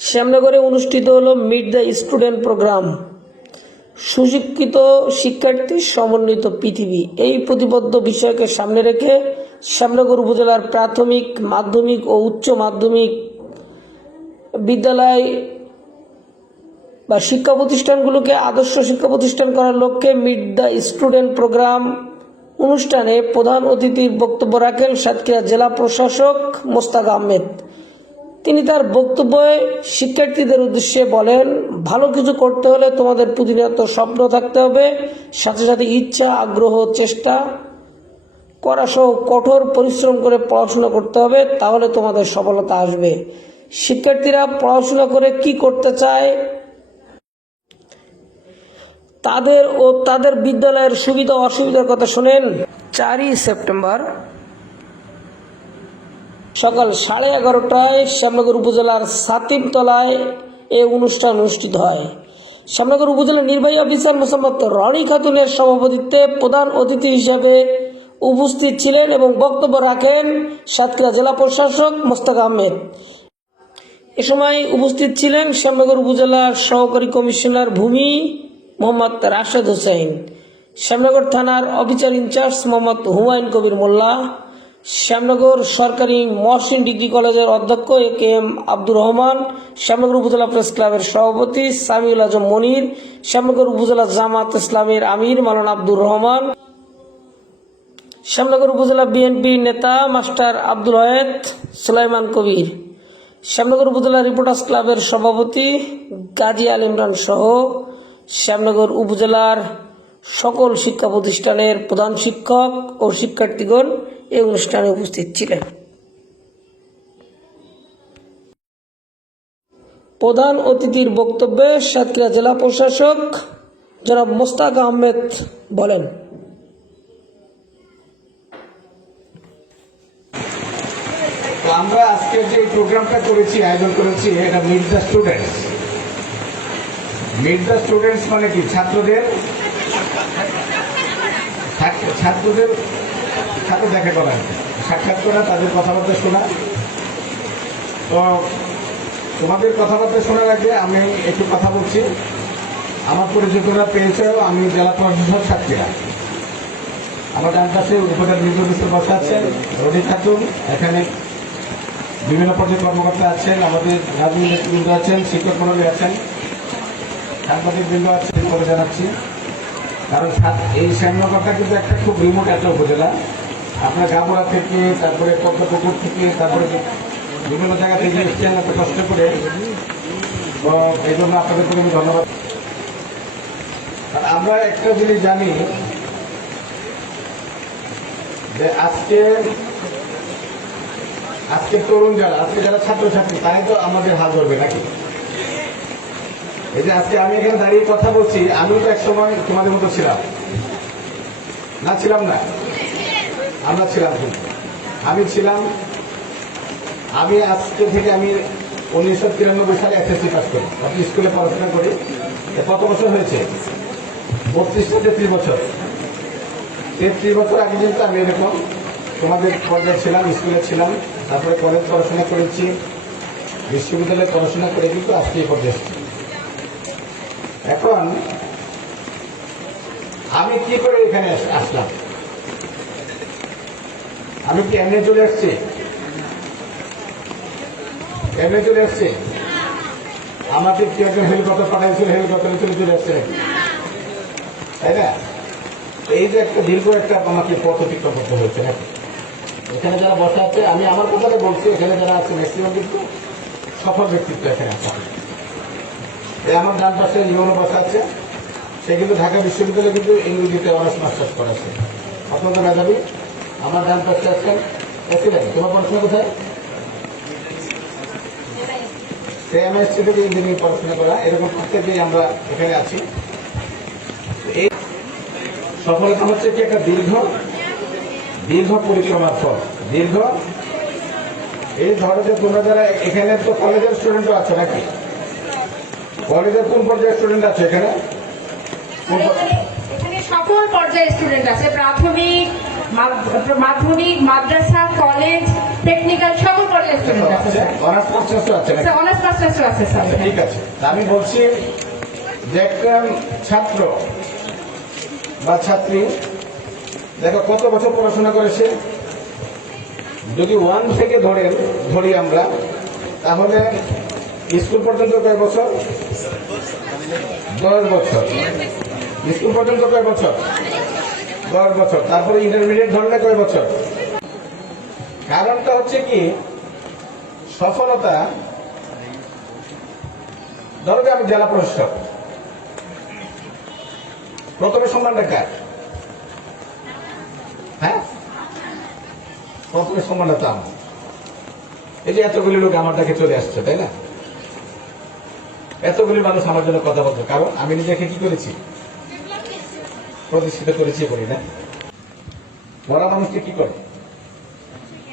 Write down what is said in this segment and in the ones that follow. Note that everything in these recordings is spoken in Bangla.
শ্যামনগরে অনুষ্ঠিত হলো মিট দ্য স্টুডেন্ট প্রোগ্রাম, সুশিক্ষিত শিক্ষার্থী সমন্বিত পৃথিবী। এই প্রতিবদ্ধ বিষয়কে সামনে রেখে শ্যামনগর উপজেলার প্রাথমিক, মাধ্যমিক ও উচ্চ মাধ্যমিক বিদ্যালয় বা শিক্ষা প্রতিষ্ঠানগুলোকে আদর্শ শিক্ষা প্রতিষ্ঠান করার লক্ষ্যে মিট দ্য স্টুডেন্ট প্রোগ্রাম অনুষ্ঠানে প্রধান অতিথির বক্তব্য রাখেন সাতক্ষীরা জেলা প্রশাসক মোস্তাক আহমেদ। তিনি তার বক্তব্যে শিক্ষার্থীদের উদ্দেশ্যে বলেন, ভালো কিছু করতে হলে তোমাদের প্রতিনিয়ত স্বপ্ন থাকতে হবে, সাথে সাথে ইচ্ছা, আগ্রহ, চেষ্টা করা সহ কঠোর পরিশ্রম করে পড়াশোনা করতে হবে, তাহলে তোমাদের সফলতা আসবে। শিক্ষার্থীরা পড়াশোনা করে কি করতে চায়, তাদের বিদ্যালয়ের সুবিধা অসুবিধার কথা শোনেন। 4ই সেপ্টেম্বর সকাল 11:30টায় শ্যামনগর উপজেলার সাতিমতলায় এ অনুষ্ঠান অনুষ্ঠিত হয়। শ্যামনগর উপজেলা নির্বাহী অফিসার মোসাম্মদ রনি খাতুনের সভাপতিত্বে প্রধান অতিথি হিসেবে উপস্থিত ছিলেন এবং বক্তব্য রাখেন সাতক্ষীরা জেলা প্রশাসক মোস্তাক আহমেদ। এ সময় উপস্থিত ছিলেন শ্যামনগর উপজেলার সহকারী কমিশনার ভূমি মোহাম্মদ রাশেদ হোসেন, শ্যামনগর থানার অফিসার ইনচার্জ মোহাম্মদ হুমায়ুন কবির মোল্লা, শ্যামনগর সরকারি মহসিন ডিগ্রি কলেজের অধ্যক্ষ এ.কে.এম. আব্দুর রহমান, শ্যামনগর উপজেলা প্রেস ক্লাবের সভাপতি সামিউল আজম মনির, শ্যামনগর উপজেলা জামাত ইসলামের আমির মাওলানা আব্দুর রহমান, শ্যামনগর উপজেলা বিএনপি নেতা মাস্টার আব্দুল ওয়াহেদ সুলাইমান কবির, শ্যামনগর উপজেলা রিপোর্টার্স ক্লাবের সভাপতি গাজী আল ইমরান সহ শ্যামনগর উপজেলার সকল শিক্ষা প্রতিষ্ঠানের প্রধান শিক্ষক ও শিক্ষার্থীগণ এই অনুষ্ঠানে উপস্থিত ছিলেন। প্রধান অতিথির বক্তব্যে সাতক্ষীরা জেলা প্রশাসক জনাব মোস্তাক আহমেদ বলেন, আমরা আজকে যে প্রোগ্রামটা করেছি, আয়োজন করেছি, এটা meet the students. Meet the students মানে কি? ছাত্রদের সাথে দেখা করা, সাক্ষাৎ করা, তাদের কথাবার্তা শোনা। তো তোমাদের কথাবার্তা শোনার আগে আমি একটু কথা বলছি। আমার পরিচয়টা পেয়েছেও, আমি জেলা প্রশাসক সাতক্ষীরা। আমার ডান পাশে উপজেলা নির্বাহী অফিসার বসা আছেন রনি খাতুন, এখানে বিভিন্ন পর্যায়ে কর্মকর্তা আছেন, আমাদের রাজনীতি নেতৃবৃন্দ আছেন, শিক্ষক মন্ডলী আছেন, সাংবাদিক বৃন্দ আছেন বলে জানাচ্ছি। কারণ এই শ্যামনগরটা কিন্তু একটা খুব রিমোট একটা উপজেলা। আপনার গাবুড়া থেকে, তারপরে পদ্মপুকুর থেকে, তারপরে বিভিন্ন জায়গা থেকে এসছেন এত কষ্ট করে। তো এই জন্য আপনাদেরকে আমি ধন্যবাদ। আমরা একটা জিনিস জানি যে আজকে তরুণ যারা, আজকে যারা ছাত্রছাত্রী, তাই তো আমাদের হাল ধরবে নাকি? এই যে আজকে আমি এখানে দাঁড়িয়ে কথা বলছি, আমিও তো এক সময় তোমাদের মতো ছিলাম না? ছিলাম না? আমরা ছিলাম। কিন্তু আমি ছিলাম, আমি আজকে থেকে আমি 1993 সালে এসএসসি পাস করি, আপনি স্কুলে পড়াশোনা করি। কত বছর হয়েছে? 32-33 বছর। 33 বছর আগে কিন্তু আমি এরকম তোমাদের পর্যায়ে ছিলাম, স্কুলে ছিলাম, তারপরে কলেজ পড়াশোনা করেছি, বিশ্ববিদ্যালয়ে পড়াশোনা করে কিন্তু আজকে এই পর্যায়ে এসেছি। এখন আমি কি করে এখানে আসলাম? আমি কি এমনি চলে আসছি? এমনি চলে আসছি? আমাকে কি একজন হেলিকপ্টার পাঠাইছিল, হেলিকপ্টারে চলে আসছে নাকি? তাই না? এই যে একটা দীর্ঘ একটা আমাকে পথ অতিক্রম করতে হয়েছে নাকি? এখানে যারা বসা আছে, আমি আমার কথাটা বলছি, এখানে যারা আছে ম্যাক্সিমাম কিন্তু সফল ব্যক্তিত্ব এখানে আছে। আমার ডান পাশে ইউনো বসা আছে, সে কিন্তু ঢাকা বিশ্ববিদ্যালয়ে কিন্তু ইংরেজিতে অনার্স মাস্টার্স করেছে, অত্যন্ত মেধাবী। আমার ডান পাশে আছেন এসিলেন, তোমার পড়াশোনা কোথায়? সে এমএসসি থেকে ইঞ্জিনিয়ারিং পড়াশোনা করা। এরকম প্রত্যেকেই আমরা এখানে আছি। এই সফলতা হচ্ছে কি একটা দীর্ঘ পরিক্রমার ফল। এই ধরো যে তোমরা যারা এখানে, তো কলেজের স্টুডেন্টও আছে নাকি? কলেজের কোন পর্যায়ের স্টুডেন্ট আছে এখানে? সকল পর্যায়ের স্টুডেন্ট আছে, প্রাথমিক, মাধ্যমিক, মাদ্রাসা, কলেজ, টেকনিক্যাল সকল পর্যায়ের স্টুডেন্ট আছে স্যার। অনার্স মাস্টার্সও আছে নাকি? স্যার অনার্স মাস্টার্সও আছে স্যার। আচ্ছা, ঠিক আছে। তা আমি বলছি যে একটা ছাত্র বা ছাত্রী দেখো কত বছর পড়াশোনা করেছে, যদি 1 থেকে ধরি আমরা, তাহলে স্কুল পর্যন্ত কয় বছর? 10 বছর। স্কুল পর্যন্ত কয় বছর? 10 বছর। তারপরে ইন্টারমিডিয়েট ধরলে কয় বছর? কারণটা হচ্ছে কি, সফলতা, ধরো যে আমি জেলা প্রশাসক, প্রথমে সম্মানটা কার? হ্যাঁ, প্রথমে সম্মানটা তো আমার। এই যে এতগুলি লোক আমার কাছে চলে আসছে, তাই না? এতগুলি মানুষ আমার জন্য কথা বলছে, কারণ আমি নিজেকে কি করেছি? প্রতিষ্ঠিত করেছি, বলি না? পড়া মানুষকে কি করে?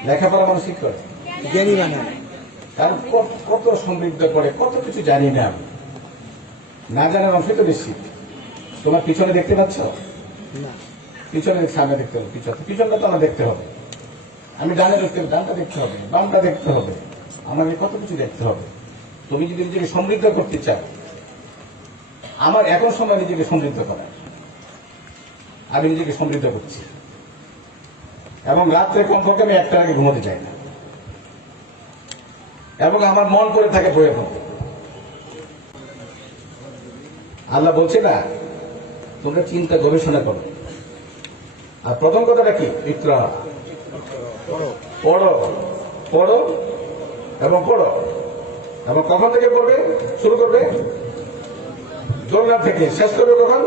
লেখাপড়া মানুষ কি করে? জ্ঞানী বানায়। কারণ কত সমৃদ্ধ করে, কত কিছু জানি না আমি। না জানার মানুষই তো বেশি। তোমার পিছনে দেখতে পাচ্ছ? না, পিছনে সামনে দেখতে হবে, পিছনটা তো আমার দেখতে হবে। আমি ডানে দেখতে হবে, ডানটা দেখতে হবে, বামটা দেখতে হবে, আমাকে কত কিছু দেখতে হবে। তুমি যদি নিজেকে সমৃদ্ধ করতে চাও, আমার এখন সময় নিজেকে সমৃদ্ধ করা, আমি নিজেকে সমৃদ্ধ করছি, এবং রাত্রে কমপক্ষে আমি 1টার আগে ঘুমোতে চাই না, এবং আমার মন করে থাকে বইয়ের মধ্যে। আল্লাহ বলছে না, তোমরা চিন্তা গবেষণা করো। আর প্রথম কথাটা কি? ইকরা, পড়ো, পড়ো এবং পড়ো। এবং কখন থেকে পড়বে? শুরু করবে দোলনা থেকে, শেষ করবে কখন?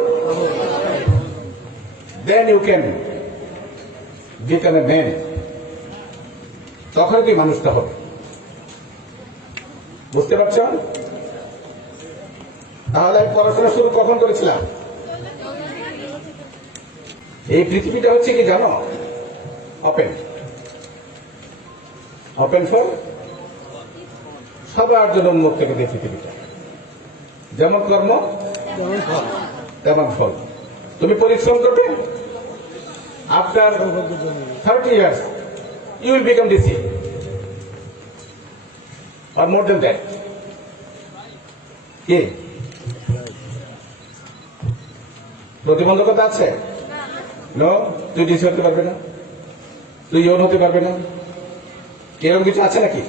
Then you can become a man. তখন কি মানুষটা হবে। বুঝতে পারছ? তাহলে আমি পড়াশোনা শুরু কখন করেছিলাম? এই পৃথিবীটা হচ্ছে কি জানো? ওপেন, ওপেন ফর সবার জন্য উন্মুক্ত থেকে দিয়ে পৃথিবীটা। যেমন কর্ম যেমন ফল। তেমন ফল। তুমি পরিশ্রম করবে, after 30 years you will become DC or more than that. কি প্রতিবন্ধকতা আছে? নো, তুই ডিসি হতে পারবে না, তুই ইয়ন হতে পারবে না, এরকম কিছু আছে নাকি?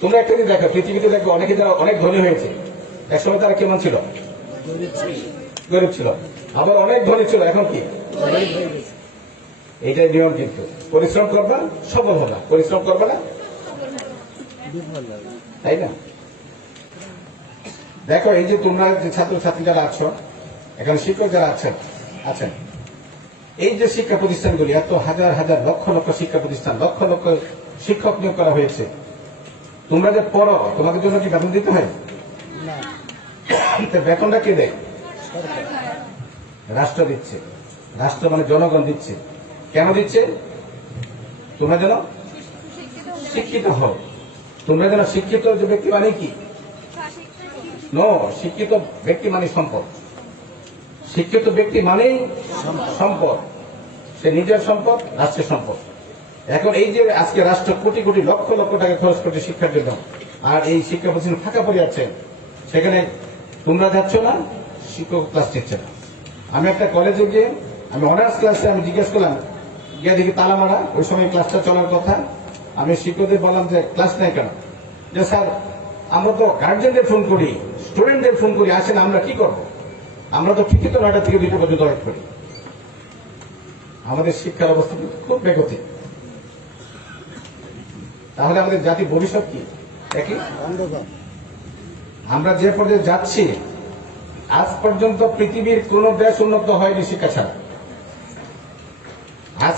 তোমরা একটা দিন দেখো, পৃথিবীতে দেখো অনেকে যারা অনেক ধনী হয়েছে, একসময় তারা কেমন ছিল? গরিব ছিল। আবার অনেক ধনী ছিল, এখন কি? এইটাই নিয়ম। কিন্তু পরিশ্রম করবা, সফল হবা, পরিশ্রম করবা না, তাই না? দেখো, এই যে তোমরা যে ছাত্রছাত্রী যারা আছো, এখানে শিক্ষক যারা আছেন, এই যে শিক্ষা প্রতিষ্ঠানগুলি, এত হাজার হাজার লক্ষ লক্ষ শিক্ষা প্রতিষ্ঠান, লক্ষ লক্ষ শিক্ষক নিয়োগ করা হয়েছে, তোমরা যে পড়ো, তোমাদের জন্য কি বেতন দিতে হয়? বেতনটা কে দেয়? রাষ্ট্র দিচ্ছে। রাষ্ট্র মানে জনগণ দিচ্ছে। কেন দিচ্ছে? তোমরা যেন শিক্ষিত হও। তোমরা যেন শিক্ষিত যে ব্যক্তি মানে কি? নো, শিক্ষিত ব্যক্তি মানে সম্পদ। শিক্ষিত ব্যক্তি মানেই সম্পদ। সে নিজের সম্পদ, রাষ্ট্রের সম্পদ। এখন এই যে আজকে রাষ্ট্র কোটি কোটি লক্ষ লক্ষ টাকা খরচ করছে শিক্ষার জন্য, আর এই শিক্ষা প্রতিষ্ঠান ফাঁকা পড়ে আছে, সেখানে তোমরা যাচ্ছ না, শিক্ষক ক্লাস নিচ্ছে না। আমি একটা কলেজে গিয়ে, আমি অনার্স ক্লাসে আমি জিজ্ঞেস করলাম, গিয়ে দেখি তালা মারা, ওই সময় ক্লাসটা চলার কথা। আমি শিক্ষকদের বললাম যে ক্লাস নাই কেন? যে স্যার, আমরা তো গার্জেনদের ফোন করি, স্টুডেন্টদের ফোন করি, আসেন, আমরা কি করব? আমরা তো ঠিকই তো 9টা থেকে 2টা পর্যন্ত ওয়েট করি। আমাদের শিক্ষার অবস্থা কিন্তু খুব বেগতি। তাহলে আমাদের জাতির ভবিষ্যৎ কি? একই আমরা যে পর্যায়ে যাচ্ছি, আজ পর্যন্ত পৃথিবীর কোন দেশ উন্নত হয়নি শিক্ষা ছাড়া। আজ